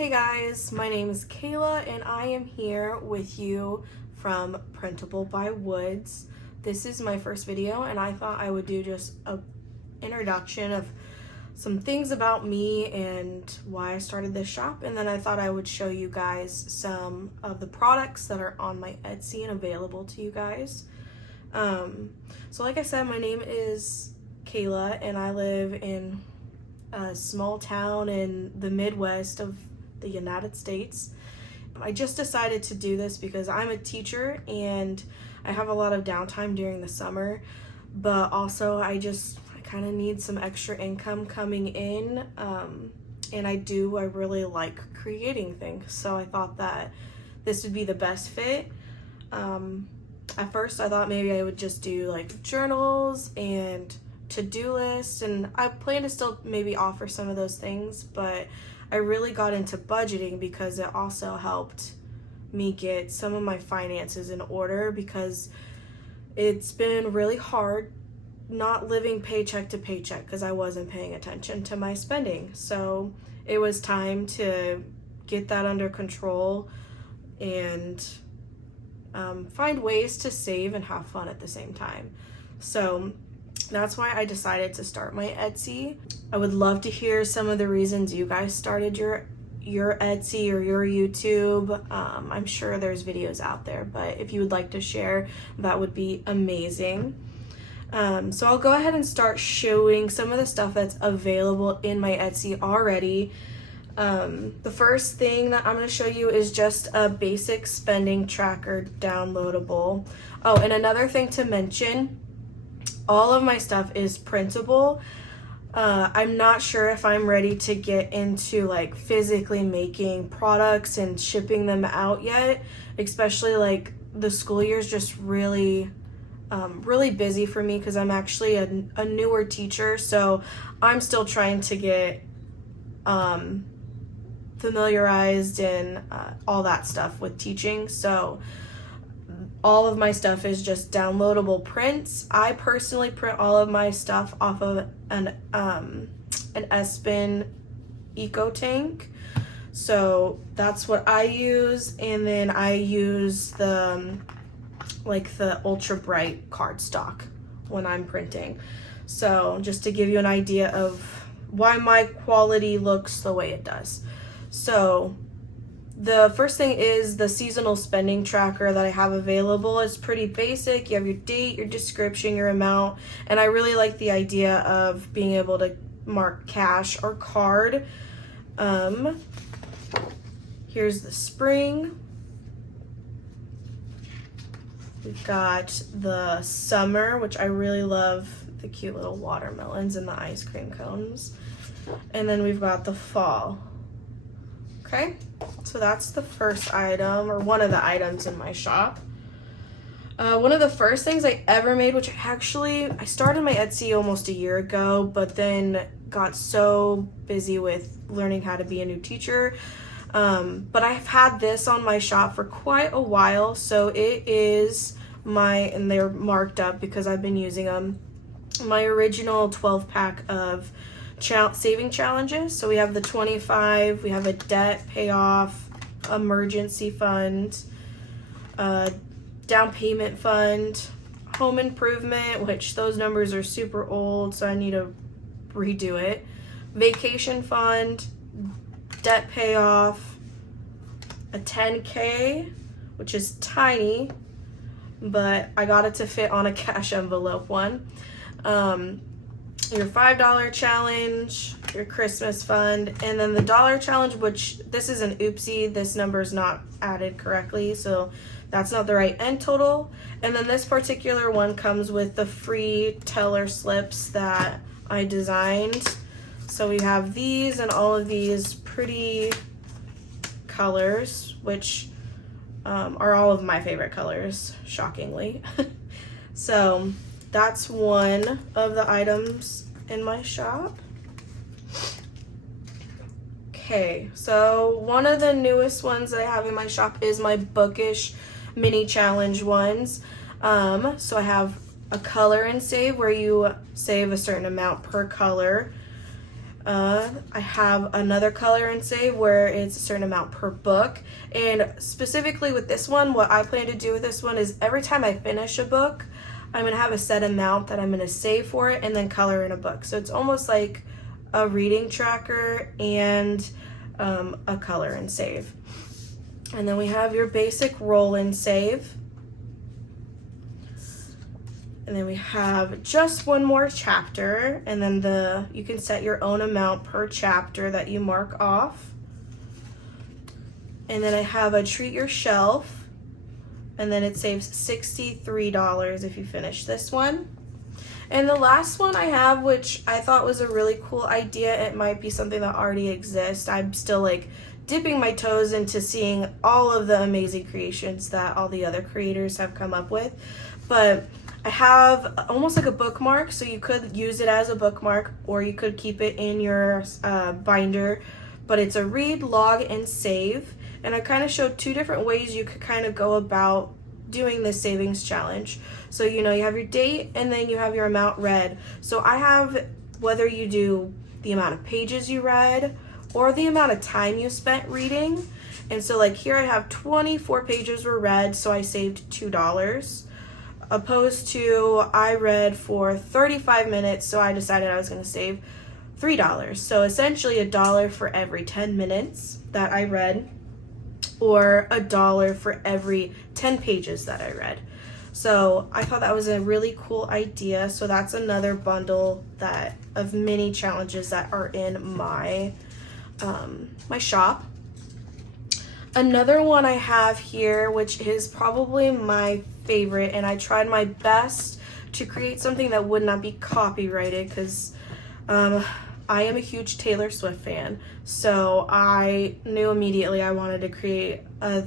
Hey guys, my name is Kayla and I am here with you from Printable by Woods. This is my first video and I thought I would do just a introduction of some things about me and why I started this shop, and then I thought I would show you guys some of the products that are on my Etsy and available to you guys. So like I said, my name is Kayla and I live in a small town in the Midwest of the United States. I just decided to do this because I'm a teacher and I have a lot of downtime during the summer, but also I kind of need some extra income coming in, and I really like creating things, so I thought that this would be the best fit. At first I thought maybe I would just do like journals and to-do lists, and I plan to still maybe offer some of those things, but I really got into budgeting because it also helped me get some of my finances in order, because it's been really hard not living paycheck to paycheck because I wasn't paying attention to my spending. So it was time to get that under control and find ways to save and have fun at the same time. So that's why I decided to start my Etsy. I would love to hear some of the reasons you guys started your Etsy or your YouTube. I'm sure there's videos out there, but if you would like to share, that would be amazing. So I'll go ahead and start showing some of the stuff that's available in my Etsy already. The first thing that I'm going to show you is just a basic spending tracker downloadable. Oh, and another thing to mention, all of my stuff is printable. I'm not sure if I'm ready to get into like physically making products and shipping them out yet, especially like the school year is just really busy for me because I'm actually a newer teacher, so I'm still trying to get familiarized and all that stuff with teaching. So all of my stuff is just downloadable prints. I personally print all of my stuff off of an S-Bin Eco Tank. So that's what I use, and then I use the ultra bright cardstock when I'm printing. So just to give you an idea of why my quality looks the way it does. So the first thing is the seasonal spending tracker that I have available. It's pretty basic. You have your date, your description, your amount, and I really like the idea of being able to mark cash or card. Here's the spring. We've got the summer, which I really love the cute little watermelons and the ice cream cones. And then we've got the fall. Okay, so that's the first item, or one of the items in my shop. One of the first things I ever made, which I started my Etsy almost a year ago, but then got so busy with learning how to be a new teacher. But I've had this on my shop for quite a while, so it is and they're marked up because I've been using them, my original 12-pack of saving challenges. So we have the 25, we have a debt payoff, emergency fund, down payment fund, home improvement, which those numbers are super old, so I need to redo it, vacation fund, debt payoff, a 10K, which is tiny, but I got it to fit on a cash envelope one, your $5 challenge, your Christmas fund, and then the dollar challenge, which this is an oopsie, this number is not added correctly, so that's not the right end total. And then this particular one comes with the free teller slips that I designed. So we have these and all of these pretty colors, which are all of my favorite colors, shockingly. So that's one of the items in my shop. Okay, so one of the newest ones that I have in my shop is my Bookish mini challenge ones. So I have a color and save where you save a certain amount per color. I have another color and save where it's a certain amount per book. And specifically with this one, what I plan to do with this one is every time I finish a book, I'm going to have a set amount that I'm going to save for it and then color in a book. So it's almost like a reading tracker and a color and save. And then we have your basic roll and save. And then we have just one more chapter, and then you can set your own amount per chapter that you mark off. And then I have a treat your shelf, and then it saves $63 if you finish this one. And the last one I have, which I thought was a really cool idea, it might be something that already exists. I'm still like dipping my toes into seeing all of the amazing creations that all the other creators have come up with. But I have almost like a bookmark, so you could use it as a bookmark or you could keep it in your binder, but it's a read, log, and save. And I kind of showed two different ways you could kind of go about doing this savings challenge. So you have your date and then you have your amount read. So I have whether you do the amount of pages you read or the amount of time you spent reading. And so like here I have 24 pages were read, so I saved $2. Opposed to I read for 35 minutes, so I decided I was going to save $3. So essentially $1 for every 10 minutes that I read, or $1 for every 10 pages that I read. So I thought that was a really cool idea. So that's another bundle of mini challenges that are in my my shop. Another one I have here, which is probably my favorite, and I tried my best to create something that would not be copyrighted because I am a huge Taylor Swift fan. So I knew immediately I wanted to create a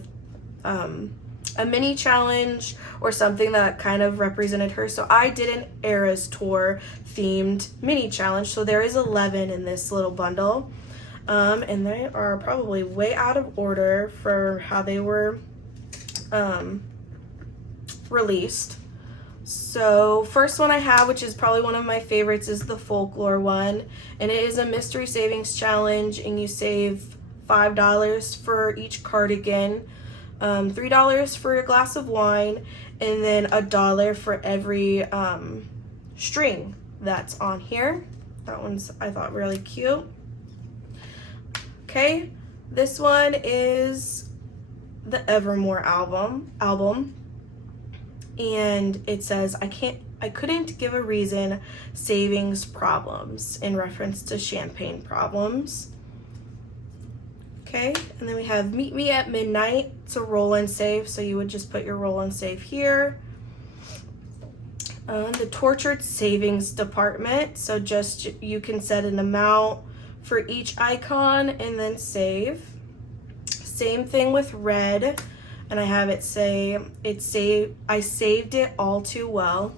mini challenge or something that kind of represented her. So I did an Eras Tour themed mini challenge. So there is 11 in this little bundle. And they are probably way out of order for how they were released. So first one I have, which is probably one of my favorites, is the folklore one, and it is a mystery savings challenge, and you save $5 for each cardigan, $3 for a glass of wine, and then $1 for every string that's on here. That one's I thought really cute. Okay, this one is the Evermore album, and it says I couldn't give a reason, savings problems, in reference to champagne problems. Okay, and then we have Meet Me at Midnight. It's a roll and save, so you would just put your roll and save here. The Tortured Savings Department, so just you can set an amount for each icon and then save. Same thing with red, and I have it say I saved it all too well.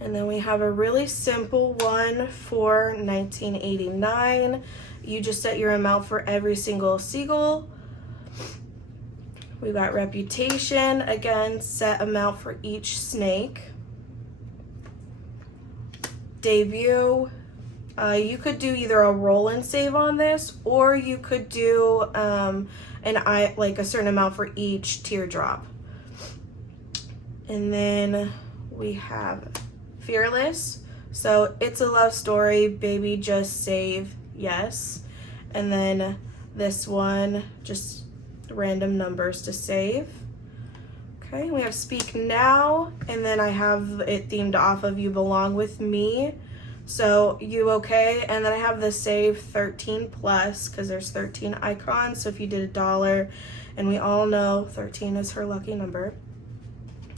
And then we have a really simple one for 1989. You just set your amount for every single seagull. We've got Reputation, again, set amount for each snake. Debut, you could do either a roll and save on this, or you could do like a certain amount for each teardrop. And then we have Fearless, so it's a love story, baby just save, yes. And then this one, just random numbers to save. Okay, we have Speak Now, and then I have it themed off of You Belong With Me. So you okay, and then I have the save 13 plus because there's 13 icons. So if you did $1, and we all know 13 is her lucky number.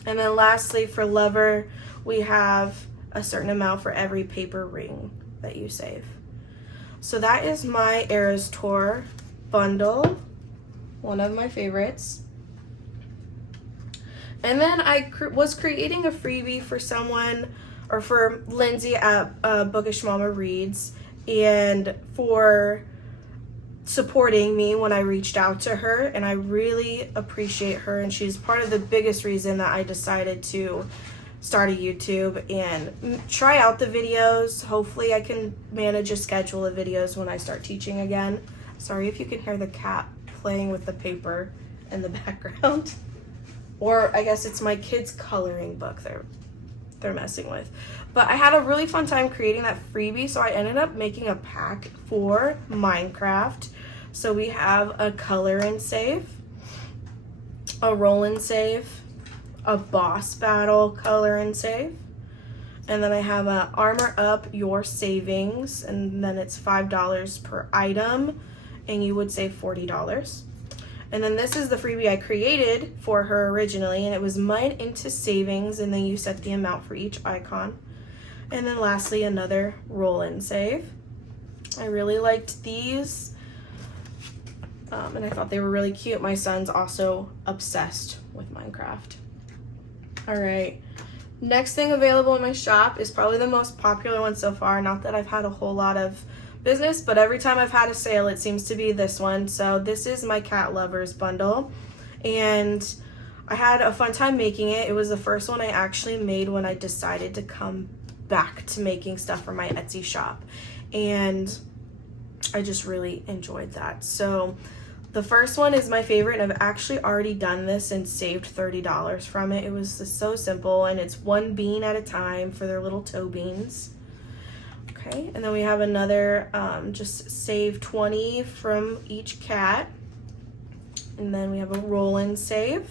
And then lastly for Lover, we have a certain amount for every paper ring that you save. So that is my Eras Tour bundle, one of my favorites. And then I was creating a freebie for someone, or for Lindsay at Bookish Mama Reads, and for supporting me when I reached out to her, and I really appreciate her, and she's part of the biggest reason that I decided to start a YouTube and try out the videos. Hopefully I can manage a schedule of videos when I start teaching again. Sorry if you can hear the cat playing with the paper in the background. Or I guess it's my kids' coloring book they're messing with. But I had a really fun time creating that freebie, so I ended up making a pack for Minecraft. So we have a color and save, a roll and save, a boss battle color and save, and then I have a armor up your savings, and then it's $5 per item, and you would save $40. And then this is the freebie I created for her originally, and it was mine into savings, and then you set the amount for each icon. And then lastly, another roll and save. I really liked these, and I thought they were really cute. My son's also obsessed with Minecraft. All right, next thing available in my shop is probably the most popular one so far. Not that I've had a whole lot of business, but every time I've had a sale, it seems to be this one. So this is my cat lovers bundle, and I had a fun time making it. It was the first one I actually made when I decided to come back to making stuff for my Etsy shop, and I just really enjoyed that. So the first one is my favorite, and I've actually already done this and saved $30 from it. It was just so simple, and it's one bean at a time for their little toe beans. Okay, and then we have another just save 20 from each cat, and then we have a roll and save.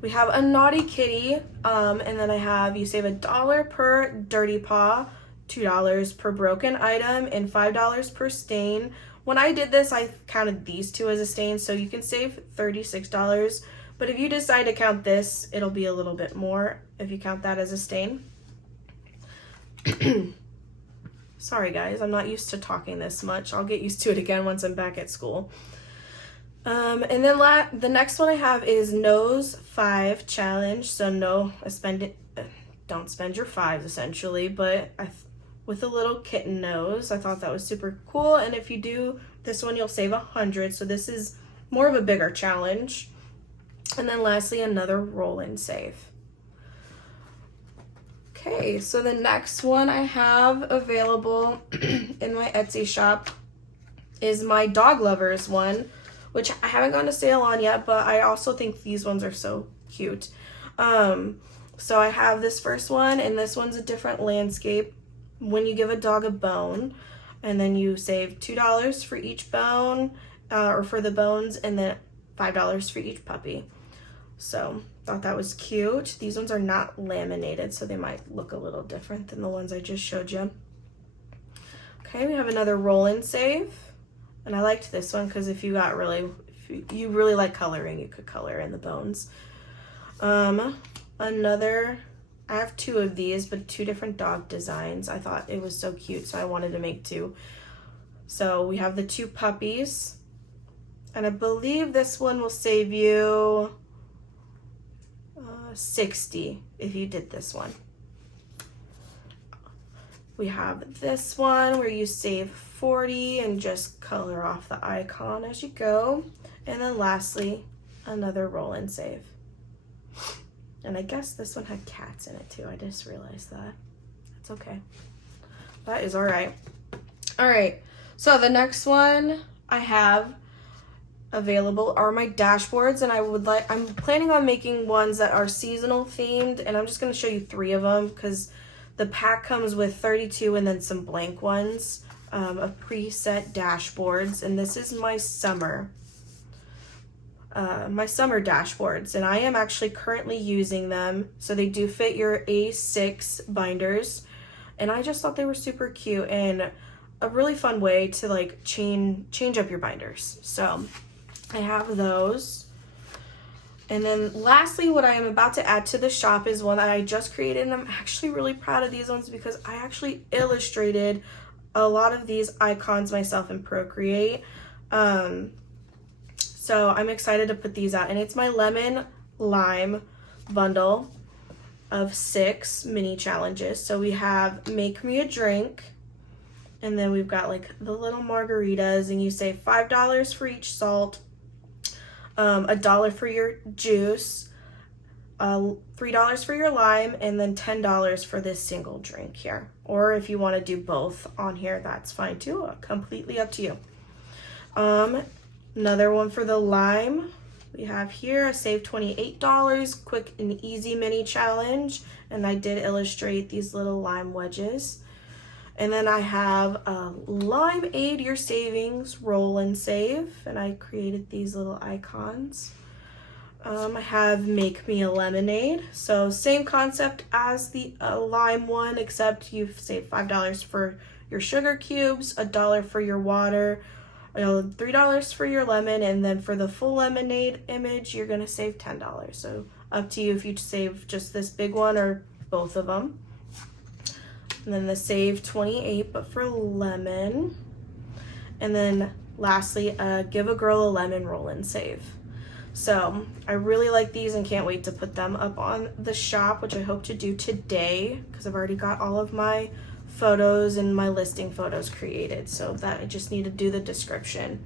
We have a naughty kitty, and then I have you save $1 per dirty paw, $2 per broken item, and $5 per stain. When I did this, I counted these two as a stain, so you can save $36. But if you decide to count this, it'll be a little bit more if you count that as a stain. Sorry guys, I'm not used to talking this much. I'll get used to it again once I'm back at school. And then the next one I have is Nose 5 Challenge. So don't spend your fives essentially, but with a little kitten nose. I thought that was super cool, and if you do this one, you'll save 100. So this is more of a bigger challenge. And then lastly, another roll and save. Okay, so the next one I have available in my Etsy shop is my dog lovers one, which I haven't gone to sale on yet, but I also think these ones are so cute. So I have this first one, and this one's a different landscape. When you give a dog a bone, and then you save $2 for each bone, or for the bones, and then $5 for each puppy. So thought that was cute. These ones are not laminated, so they might look a little different than the ones I just showed you. Okay, we have another roll and save, and I liked this one because if you really like coloring, you could color in the bones. I have two of these, but two different dog designs. I thought it was so cute, so I wanted to make two. So we have the two puppies, and I believe this one will save you $60 if you did this one. We have this one where you save $40 and just color off the icon as you go. And then lastly, another roll and save. And I guess this one had cats in it too. I just realized that. It's okay. That is all right. All right. So the next one I have available are my dashboards, and I'm planning on making ones that are seasonal themed, and I'm just going to show you 3 of them because the pack comes with 32 and then some blank ones of preset dashboards, and this is my summer dashboards, and I am actually currently using them. So they do fit your A6 binders, and I just thought they were super cute and a really fun way to like change up your binders. So I have those. And then lastly, what I am about to add to the shop is one that I just created, and I'm actually really proud of these ones because I actually illustrated a lot of these icons myself in Procreate. So I'm excited to put these out, and it's my lemon lime bundle of 6 mini challenges. So we have make me a drink, and then we've got like the little margaritas, and you save $5 for each salt, $1 for your juice, $3 for your lime, and then $10 for this single drink here. Or if you want to do both on here, that's fine too. Completely up to you. Another one for the lime. We have here a save $28 quick and easy mini challenge, and I did illustrate these little lime wedges. And then I have a Lime Aid Your Savings Roll and Save, and I created these little icons. I have Make Me a Lemonade, so same concept as the lime one, except you've saved $5 for your sugar cubes, $1 for your water, $3 for your lemon, and then for the full lemonade image, you're gonna save $10. So up to you if you save just this big one or both of them. And then the save 28, but for lemon. And then lastly, Give a Girl a Lemon Roll and Save. So I really like these and can't wait to put them up on the shop, which I hope to do today because I've already got all of my photos and my listing photos created. So that I just need to do the description.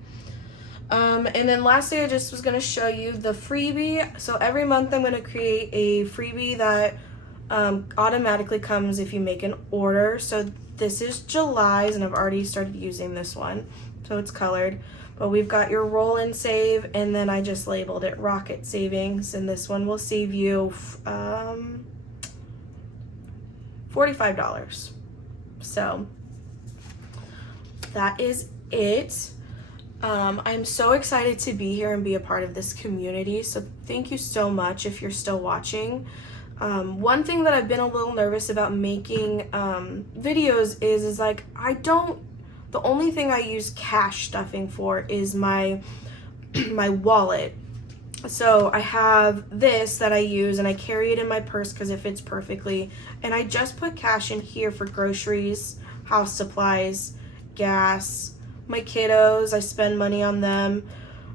And then lastly, I just was going to show you the freebie. So every month I'm going to create a freebie that automatically comes if you make an order. So this is July's, and I've already started using this one, so it's colored. But we've got your roll and save, and then I just labeled it Rocket Savings, and this one will save you $45. So that is it. I'm so excited to be here and be a part of this community, so thank you so much if you're still watching. One thing that I've been a little nervous about making videos is like the only thing I use cash stuffing for is my wallet. So I have this that I use and I carry it in my purse because it fits perfectly, and I just put cash in here for groceries, house supplies, gas. My kiddos, I spend money on them,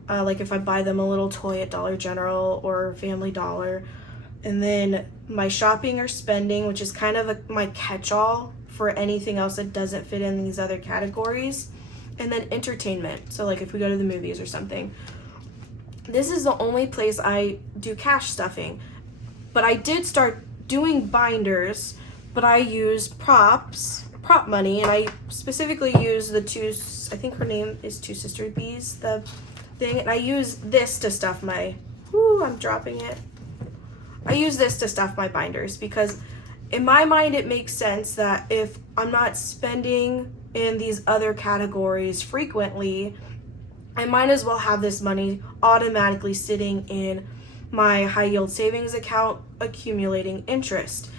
like if I buy them a little toy at Dollar General or Family Dollar. And then my shopping or spending, which is kind of my catch-all for anything else that doesn't fit in these other categories. And then entertainment, so like if we go to the movies or something. This is the only place I do cash stuffing. But I did start doing binders, but I use prop money, and I specifically use the I think her name is Two Sister Bees, the thing, and I use this to stuff my, I'm dropping it. I use this to stuff my binders because in my mind it makes sense that if I'm not spending in these other categories frequently, I might as well have this money automatically sitting in my high yield savings account accumulating interest.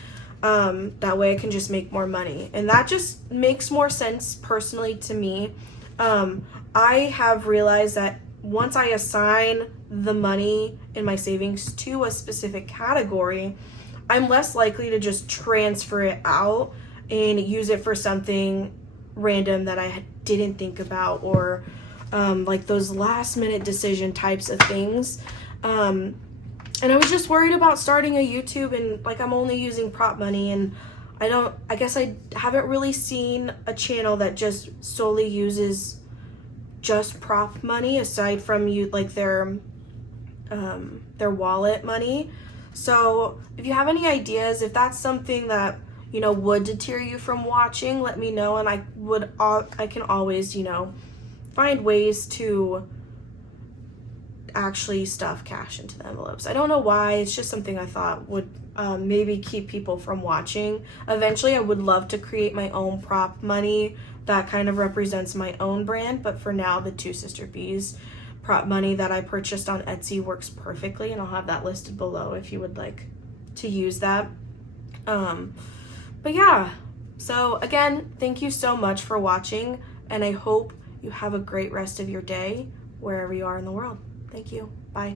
That way I can just make more money, and that just makes more sense personally to me. I have realized that once I assign the money in my savings to a specific category, I'm less likely to just transfer it out and use it for something random that I didn't think about, or like those last minute decision types of things. And I was just worried about starting a YouTube and like I'm only using prop money, and I guess I haven't really seen a channel that just solely uses just prop money aside from their wallet money. So if you have any ideas, if that's something that would deter you from watching, let me know, and I can always find ways to actually stuff cash into the envelopes. I don't know why, it's just something I thought would maybe keep people from watching. Eventually I would love to create my own prop money that kind of represents my own brand, but for now the Two Sister Bees prop money that I purchased on Etsy works perfectly, and I'll have that listed below if you would like to use that. But yeah, so again, thank you so much for watching, and I hope you have a great rest of your day wherever you are in the world. Thank you.